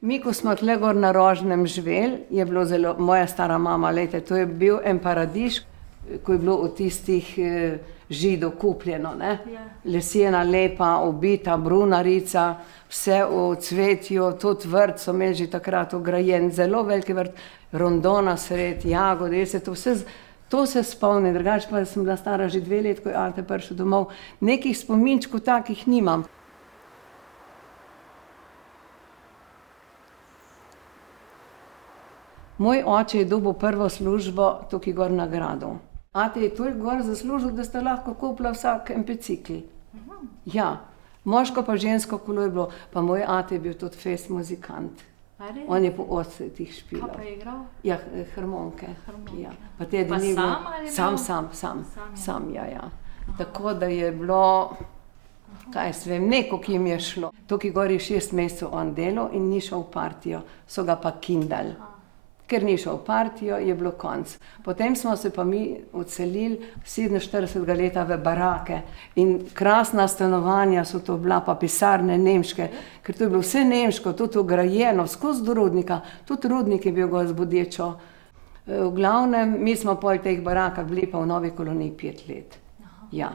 Mi, ko smo tle gor na Rožnem živeli, je bilo zelo, moja stara mama, lejte, to je bil en paradiž, ko je bilo od tistih Židov kupljeno, ne. Lesena, lepa, obita, brunarica, vse v cvetju, tudi vrt so imeli že takrat ograjen, zelo veliki vrt, rondona sred, jagode, jaz se to vse, to se spomnim, drugače pa sem bila stara že 2 leti, ko je ate prišel domov. Nekih spominčkov takih nimam. Moj oče je dobil prvo službo tukaj gor na gradu. Ate je toliko gor zaslužil, da sta lahko kupila vsak en bicikel. Ja, moško pa žensko kolo je bilo, pa moj ate je bil tudi fejst muzikant. On je po 80-ih špilal. Kaj pa je igral? Ja, harmonike. Ja. Pa Pa ni bilo, sam ali bil? sam, ja. Tako da je bilo, kaj jaz vem, neko, ki jim je šlo. Tukaj gor je 6 mesecev on delal in ni šel v partijo, so ga pa kindali. Ker ni šel v partijo, je bilo konc. Potem smo se pa mi odselili 47. leta v barake in krasna stanovanja so to bila, pa pisarne nemške, ker to je bilo vse nemško, tudi ograjeno, skozi do rudnika, tudi rudnik je bil gor z bodečo. V glavnem, mi smo pol v teh barakah bili pa v Novi koloniji 5 let. Ja.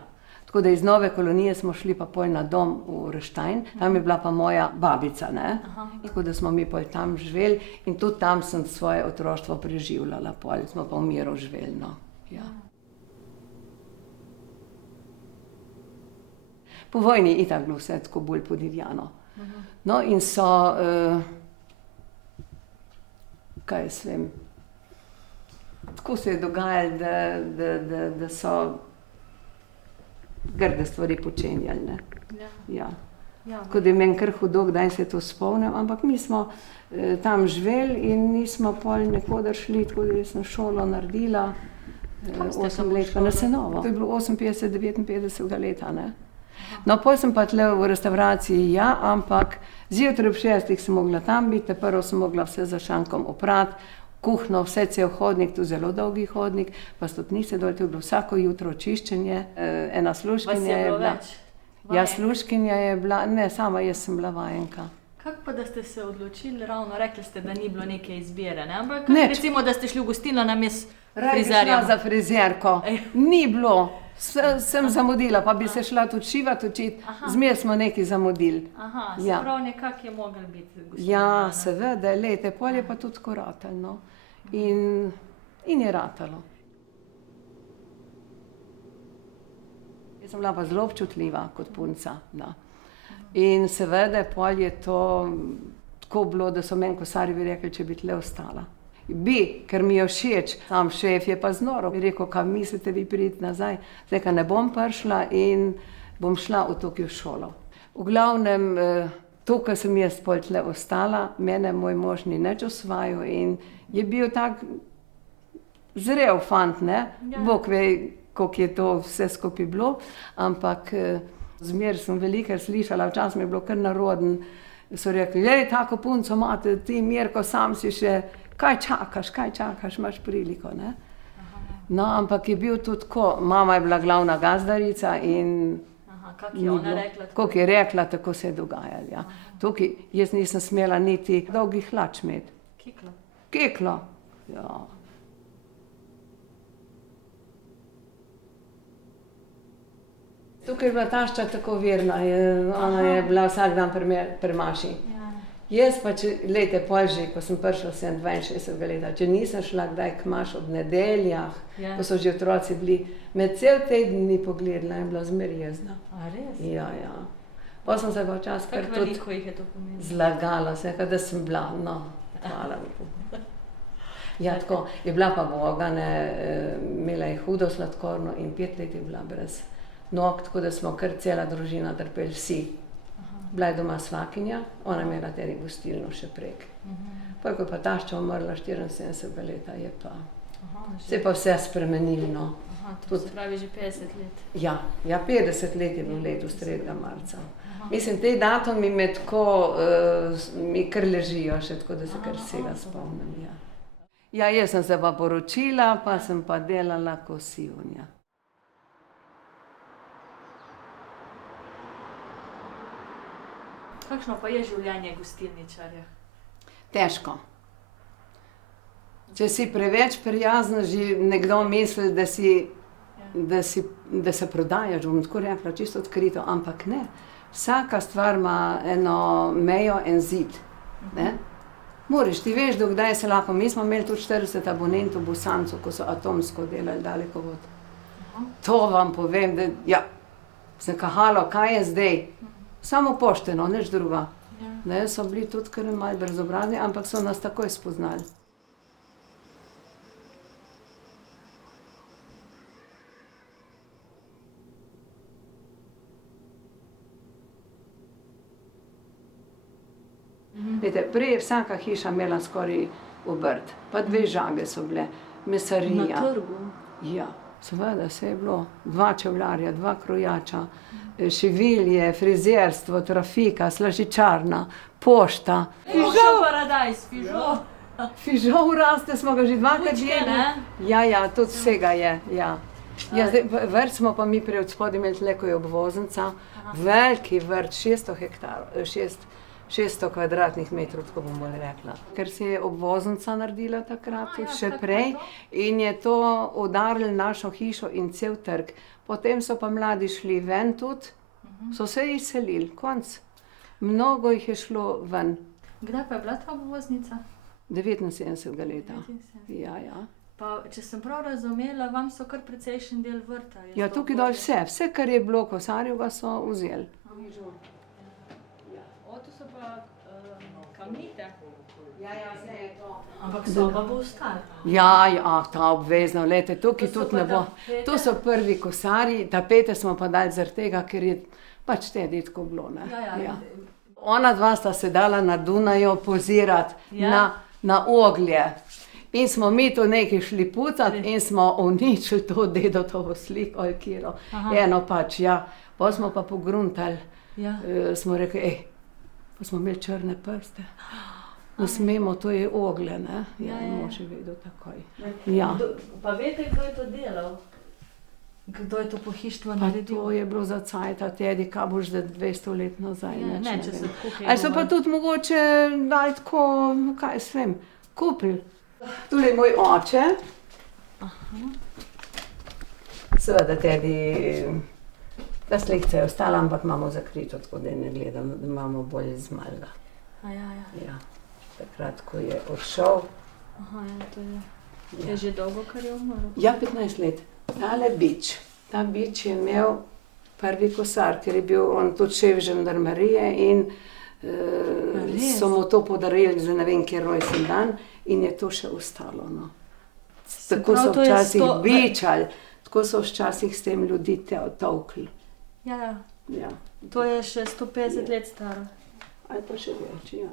Tako da iz Nove kolonije smo šli pa pol na dom v Reštajn, tam je bila pa moja babica, ne. Tako da smo mi pol tam živeli in tudi tam sem svoje otroštvo preživljala pol, smo pa v miru živeli, no. Ja. Po vojni je itak bilo vse tako bolj podivjano. No, in so, kaj jaz vem, tako se je dogajalo, da so grde stvari počenjali, ne. Ja. Tako da je meni kar hudo, kdaj se to spomnim, ampak mi smo tam živeli in nismo pol nikoder šli, tako da jaz sem šolo naredila 8 let, pa na Senovo. To je bilo 58, 59. leta, ne. No, pol sem pa tule v restavraciji, ja, ampak zjutraj ob 6 sem mogla tam biti, prvo sem mogla vse za šankom oprati, kuhno, vse cel hodnik, tu zelo dolgi hodnik, pa stopnice dol, to je bilo vsako jutro čiščenje, ena služkinja je bila. Vas je bilo več? Ja, služkinja je bila, ne, sama jaz sem bila vajenka. Kako pa, da ste se odločili ravno, rekli ste, da ni bilo neke izbire, ne, ampak Nič. recimo, da ste šli v gostilno namesto Raje bi frizerja. šla za frizerko, ni bilo, sem zamudila, pa bi se šla tudi šivat učiti, zmeraj smo nekaj zamudili. Aha, se Ja. pravi, nekako je moglo biti gostilna. Ja, seveda, glejte, pol je pa tudi tako ratalo, no. In je ratalo. Jaz sem bila pa zelo občutljiva kot punca, da. In seveda pol je to tako bilo, da so meni Kosarjevi rekli, če bi tule ostala. Bi, ker mi je všeč, sam šef je pa znoro. Je rekel, kaj mislite vi priti nazaj? Zdaj, ka ne bom prišla in bom šla v Tokio šolo. V glavnem, to, ko sem jaz pol tule ostala, mene moj mož ni nič osvajal in je bil tak zrel fant, ne. Bog ve, koliko je to vse skupaj bilo, ampak zmeraj sem veliko slišala, včasih mi je bilo kar narodno, so rekli, tako punco imate ti, Mirko, sam si še, kaj čakaš, imaš priliko, ne. No, ampak je bil tudi tako, mama je bila glavna gazdarica in Kako je ona rekla? koliko je rekla, tako se je dogajalo, ja. Tukaj jaz nisem smela niti dolgih hlač imeti. Kiklo. Keklo, ja. Tukaj je bila tašča tako verna, ona je bila vsak dan pri maši. Jaz pa, glejte, pol že, ko sem prišla 62. leta, če nisem šla kdaj k maši ob nedeljah, ko so že otroci bili, me cel teden ni pogledala in bila zmeraj jezna. A res? Ja. Pol sem se pa včasih kar Kako tudi veliko jih je to pomenilo? zlagala, se da sem bila, no, hvala Bogu. Ja, tako, je bila pa boga, ne, imela je hudo sladkorno in 5 let je bila brez nog, tako da smo kar cela družina trpeli vsi. Bila je doma svakinja, ona je imela tudi gostilno še prek. Pol, ko je pa tašča umrla 74. leta, je pa, se je pa vse spremenilo, no. To se pravi že 50 let. Ja, 50 let je bilo letos 3. marca. Mislim, te datumi me tako, mi kar ležijo še, tako da se kar vsega spomnim, ja. Ja, jaz sem se pa poročila, pa sem pa delala ko sivnja. Kakšno pa je življenje gostilničarja? Težko. Če si preveč prijazen, že nekdo misli, da se prodajaš, bom tako rekla, čisto odkrito, ampak ne. Vsaka stvar ima eno mejo, en zid. Ne? Moraš, ti veš, do kdaj se lahko. Mi smo imeli tudi 40 abonentov v Bosancu, ko so atomsko delali dalekovod. To vam povem, da ja, sem kahalo, kaj je zdaj? Samo pošteno, nič druga. Ne, so bili tudi kar malo brezobrazni, ampak so nas takoj spoznali. Vidite, prej je vsaka hiša imela skoraj obrt, pa 2 žage so bile, mesarija. Na trgu? Ja, seveda, vse je bilo. 2 čevljarja, 2 krojača, šivilje, frizerstvo, trafika, slaščičarna, pošta. Fižol paradajz, fižol. Fižol raste, smo ga že 2-krat Bučke, jedli. ne? Ja, tudi vsega je, ja. Ja, zdaj, vrt smo pa mi prej od spodaj imeli tle, ko je obvoznica, veliki vrt, 600 hektarov, 600 kvadratnih metrov, tako bom bolj rekla. Ker se je obvoznica naredila takrat, tudi še prej, in je to udarilo našo hišo in cel trg. Potem so pa mladi šli ven tudi, so se izselili, konc. Mnogo jih je šlo ven. Kdaj pa je bila ta obvoznica? 79 leta. Ja. Pa, če sem prav razumela, vam so kar precejšen del vrta. Ja, tukaj dol vse, kar je bilo Kosarju, ga so vzeli. Tu so pa kamnite. Ja, vse je to. Ampak soba bo ostala. Ja, ta obvezno, glejte, tukaj To so tudi ne pa bo. tapete? To so prvi Kosarji, tapete smo pa dali zaradi tega, ker je pač tedi tako bilo, ne. Ja. Ona dva sta se dala na Dunaju pozirati na oglje. In smo mi to nekaj šli pucati in smo uničili to dedotovo sliko ali kiro. Eno pač, ja. Potem smo pa pogruntali, smo rekli, pa smo imeli črne prste. Ne smemo, to je oglje, ne. Ja, mož je vedel takoj. Ja. Pa veste, kdo je to delal? Kdo je to pohištvo Pa naredil? to je bilo za cajta tedi, kaj boš za 200 let nazaj. Ne, če se tako kaj Ali so pa tudi mogoče dali tako, kaj jaz vem, kupili. Tule je moj oče. Seveda tedi, ta slikca je ostala, ampak imamo zakrito, tako da ne gledam, da imamo bolj zmalega. Ja. Takrat, ko je odšel. To je že dolgo, kar je umrl? Ja, 15 let. Tale bič. Ta bič je imel prvi Kosar, ker je bil on tudi šef žandarmerije in so mu to podarili za ne vem kje rojsten dan in je to še ostalo, no. Tako so včasih bičali, tako so včasih s tem ljudi tolkli. Ja. Ja. To je še 150 let staro. Ali pa še več, ja.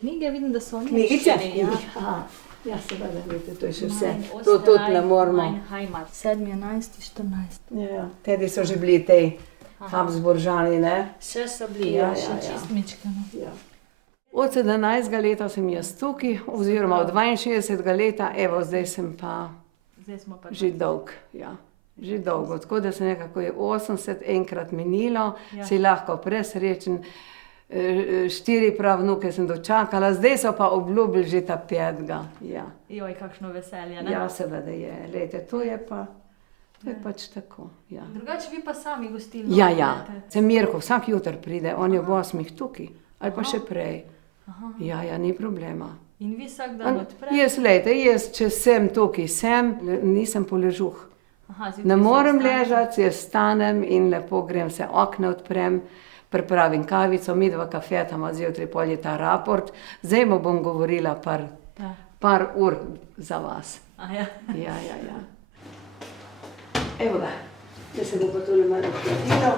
Knjige vidim, da so Knjigice? ja. Ja, seveda, vidite, to je še vse. To tudi ne moramo. 7, 11, 14. Ja, tedi so že bili tej Habsburžani, ne? Še so bili, Ja, še ja. čist mičkeno. Ja. Od 17. leta sem jaz tukaj, oziroma od 62. leta, evo, zdaj sem pa Zdaj smo pa že dolg, ja. Že dolgo, tako da se nekako je 80 enkrat minilo, si lahko presrečen. 4 pravnuke sem dočakala, zdaj so pa obljubili že ta 5. Ja. Joj, kakšno veselje, ne? Ja, seveda je. Lejte, to je pač tako, ja. Drugače vi pa sami gostilno Ja, imate? se Mirko vsak jutr pride, on je ob 8 tukaj, ali pa še prej. Ja, ni problema. In vi vsak dan odprete? Jaz, če sem tukaj, nisem poležuh. Ne morem ležati, jaz stanem in lepo grem, se okna odprem, pripravim kavico, midva kafetama zjutraj, pol je ta raport. Zdaj mu bom govorila par ur za vas. Ja. Evo ga, da se bo pa tole malo hladilo.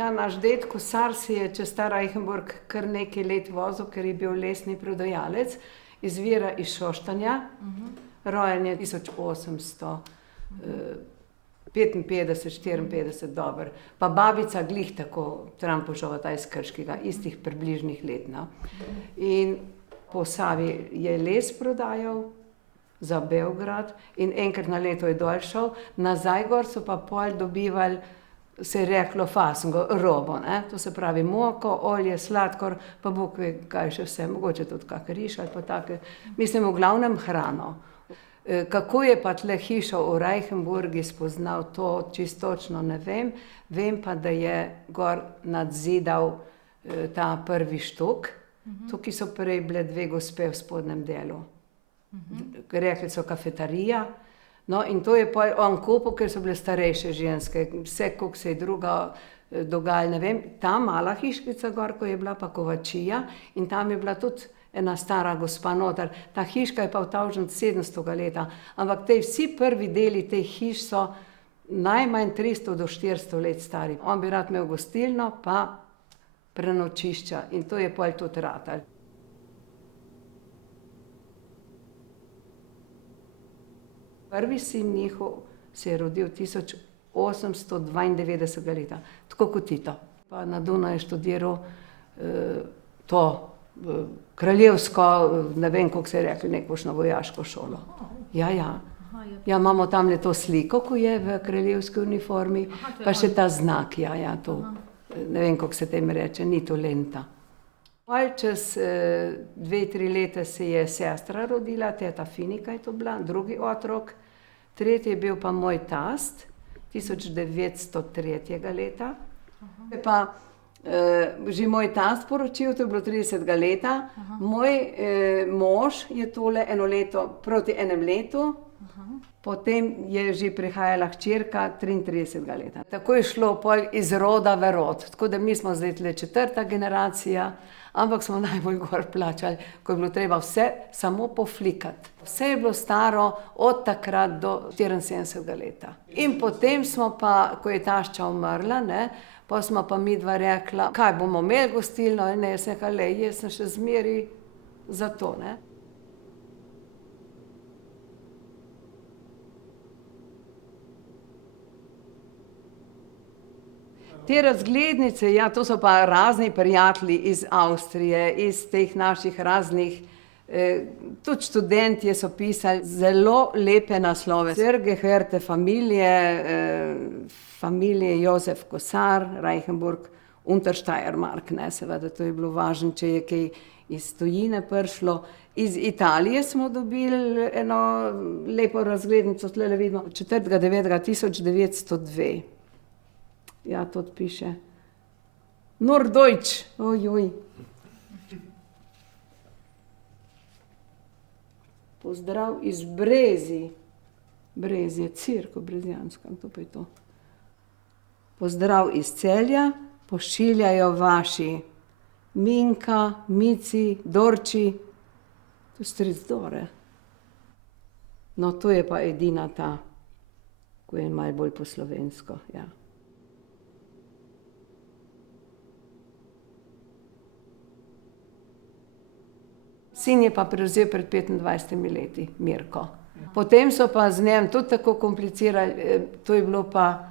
ta naš ded Kosar si je čez ta Reichenburg kar nekaj let vozil, ker je bil lesni prodajalec, izvira iz Šoštanja, rojen je 1855-54, dober. Pa babica glih tako, Trampužova, ta iz Krškega, istih približnih let, no. In po Savi je les prodajal za Beograd in enkrat na leto je dol šel, nazaj gor so pa pol dobivali, se je reklo fasengo, robo, ne, to se pravi moko, olje, sladkor, pa Bog ve, kaj še vse, mogoče tudi kak riž ali pa take, mislim, v glavnem hrano. Kako je pa tle hišo v Reichenburgu spoznal, to čisto točno ne vem, vem pa, da je gor nadzidal ta prvi štuk, tukaj so prej bile dve gospe v spodnjem delu. Rekli so kafeterija, no, in to je pol on kupil, ker so bile starejše ženske, vse, koliko se je druga dogajalo, ne vem, ta mala hiškica gor, ko je bila pa kovačija in tam je bila tudi ena stara gospa noter, ta hiška je pa v 1700 leta, ampak tej vsi prvi deli teh hiš so najmanj 300 do 400 let stari. On bi rad imel gostilno pa prenočišča in to je pol tudi ratalo. Prvi sin njihov se je rodil 1892 leta, tako kot Tito. Pa na Dunaju je študiral to kraljevsko, ne vem, kako se je reklo, nekošno vojaško šolo. Ja, ja. Ja, imamo tamle to sliko, ko je v kraljevski uniformi, pa še ta znak, ja, ja, to. Ne vem, kako se tem reče, ni to lenta. Pol čez 2-3 leta se je sestra rodila, teta Finika je to bila, drugi otrok. Tretji je bil pa moj tast, 1903 leta. Pa že moj tast poročil, to je bilo 30 leta. Moj mož je tole eno leto, proti enem letu, potem je že prihajala hčerka 33 leta. Tako je šlo pol iz roda v rod, tako da mi smo zdaj tle 4. generacija, ampak smo najbolj gor plačali, ko je bilo treba vse samo poflikati. Vse je bilo staro od takrat do 74 leta. In potem smo pa, ko je tašča umrla, ne, pa smo pa midva rekla, kaj bomo imeli gostilno, in jaz sem rekla, lej, jaz sem še zmeraj za to, ne. Te razglednice, ja, to so pa razni prijatelji iz Avstrije, iz teh naših raznih, tudi študentje so pisali zelo lepe naslove. Geherte familije Jozef Kosar, Reichenburg, Untersteiermark, ne, seveda, to je bilo važno, če je kaj iz tujine prišlo. Iz Italije smo dobili eno lepo razglednico, tlele vidimo, 4.9.1902. Ja, to piše. Norddeutsch, ojoj. Pozdrav iz Brezij. Brezje, Cirko Brezjanska, to pa je to. Pozdrav iz Celja, pošiljajo vaši Minka, Mici, Dorči. To je stric Dore. No, to je pa edina ta, ko je malo bolj po slovensko, ja. Sin je pa prevzel pred 25 leti, Mirko. Potem so pa z njim tudi tako komplicirali, to je bilo pa,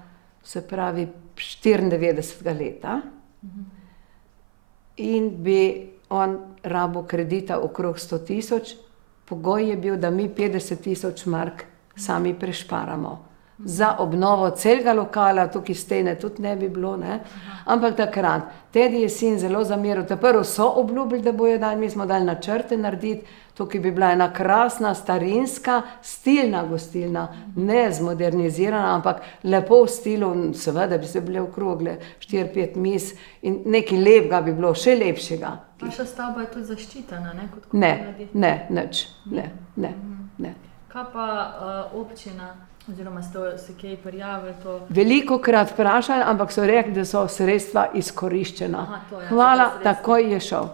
se pravi, 94 leta. In bi on rabil kredita okrog 100 000, pogoj je bil, da mi 50 000 mark sami prešparamo. Za obnovo celega lokala, tukaj stene tudi ne bi bilo, ne. Ampak takrat, tedi je sin zelo zameril, prvo so obljubili, da bojo dali, mi smo dali načrte narediti, tukaj bi bila ena krasna, starinska, stilna gostilna, ne zmodernizirana, ampak lepo v stilu, seveda bi se bile okrogle, 4-5 miz in nekaj lepega bi bilo, še lepšega. Vaša stavba je tudi zaščitena, ne? Ne, ne, nič, ne, ne, ne. Kaj pa občina? Oziroma ste se kaj prijavili to? Velikokrat vprašali, ampak so rekli, da so sredstva izkoriščena. Hvala, takoj je šel.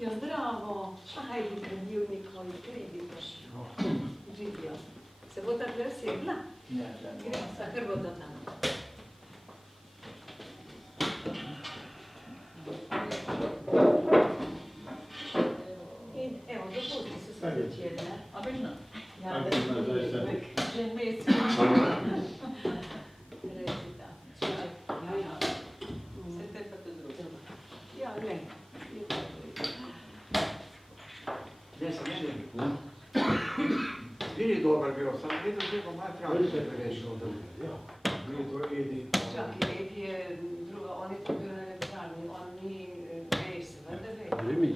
Ja, zdravo. Ajde, krajivnik, koji pridite. Živijo. Se bo tako razsegla? Ne, Gremo sa hrbota tamo. In evo, dopusti so se začeli, ne? Obično. Ja, Ajde, zdaj se. že mesec. Recita. Ja, ja. Vse te pa te druge. Ja, ne. Ne, se ne bi. Bili dober bil, sam vedel, da je pa malo pravi se prerešil. Bili to Edi. Čakaj, Ed je druga, on je tu bil na elektrarni, on ni vej, seveda vej. Vrimi.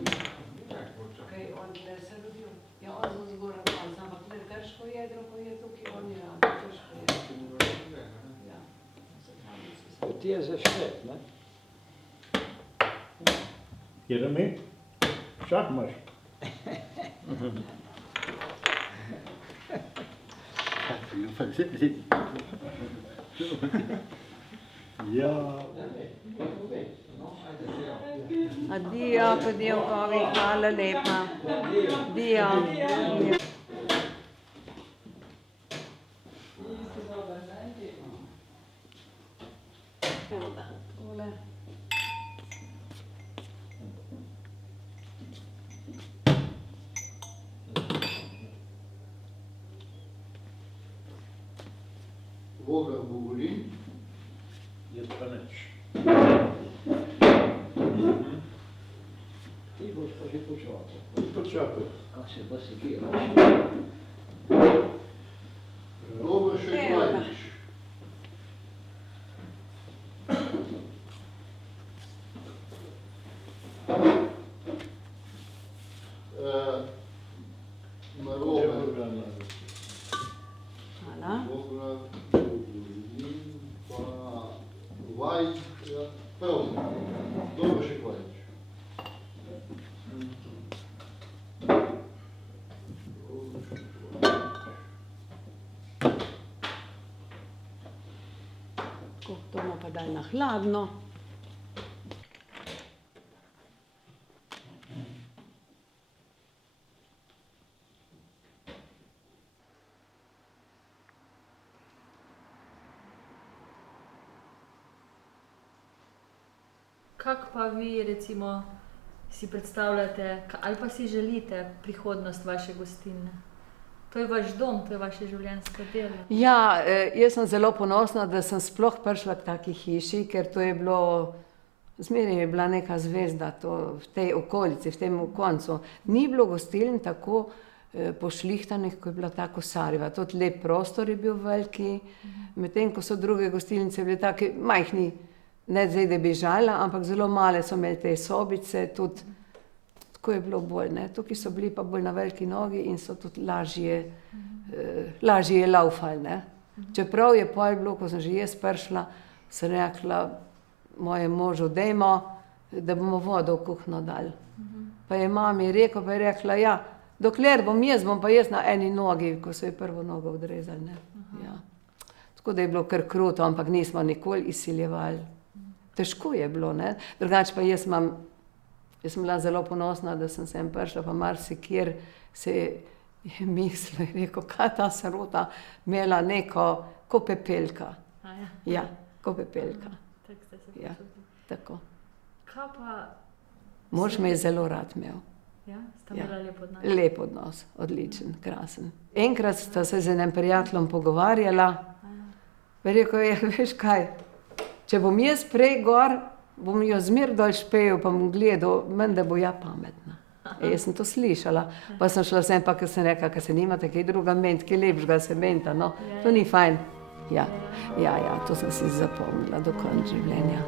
Kaj, on ne se rodil. Ja, on zelo zgoraj pan, ampak ne grško jedro, ko je tukaj, on je rado, grško jedro. Ja. Ti je za švet, ne? Jeremy, šah imaš? Ja. Adijo, podjevkovi, hvala lepa. Adijo. Tole. Voga govori. Jaz pa neč. Ti boš pa že počakal. Počakaj. Kaj se pa sekiraš? Dobro še Evo ga. kladiš. Narobe. Hvala. Voga govori, pa vaj, ja, prav. Dobro še kladiš. Tako, to bomo pa dali na hladno. Kako pa vi recimo si predstavljate ali pa si želite prihodnost vaše gostilne? To je vaš dom, to je vaše življenjsko delo. Ja, jaz sem zelo ponosna, da sem sploh prišla k taki hiši, ker to je bilo, zmeraj je bila neka zvezda to v tej okolici, v tem koncu. Ni bilo gostiln tako pošlihtanih, ko je bila ta Kosarjeva. Tudi lep prostor je bil veliki, medtem ko so druge gostilnice bile take majhni, ne zdaj, da bi žalila, ampak zelo male so imeli te sobice, tudi tako je bilo bolj, ne. Tukaj so bili pa bolj na veliki nogi in so tudi lažje laufali, ne. Čeprav je pol bilo, ko sem že jaz prišla, sem rekla mojemu možu, dajmo, da bomo vodo v kuhinjo dali. Pa je mami rekel, pa je rekla, ja, dokler bom pa jaz na eni nogi, ko so ji prvo nogo odrezali, ne. Ja. Tako da je bilo kar kruto, ampak nismo nikoli izsiljevali. Težko je bilo, ne. Drugače pa jaz sem bila zelo ponosna, da sem sem prišla, pa marsikjer se je mislil, je rekel, kaj ta srota imela neko, ko pepelka. A ja, Ja, ko pepelka. tako ste se Ja. počutili. Tako. Kaj pa, Mož me je zelo rad imel. ja, sta Ja. imela lep odnos? Lep odnos, odličen, krasen. Enkrat sta se z enim prijateljem pogovarjala, pa je rekel, ja, veš kaj, če bom jaz prej gor, bom jo zmer dol špejal, pa bom gledal, menda bo ja pametna. Jaz sem to slišala, pa sem šla sem, pa ker sem rekla, ker se nimate kaj druga ment, kaj lepšega se menta, no, to ni fajn. Ja, to sem si zapomnila do konca življenja.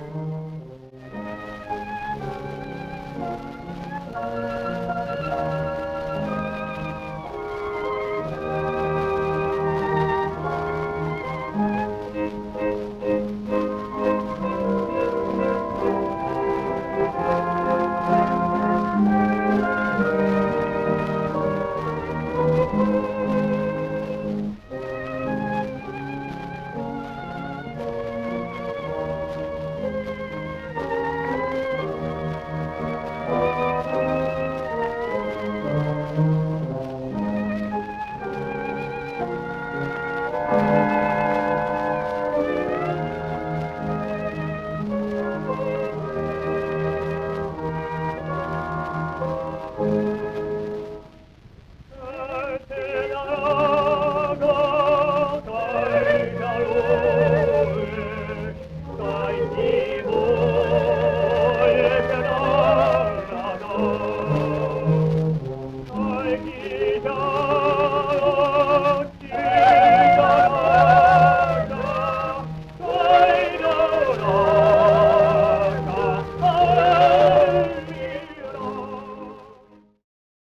Ida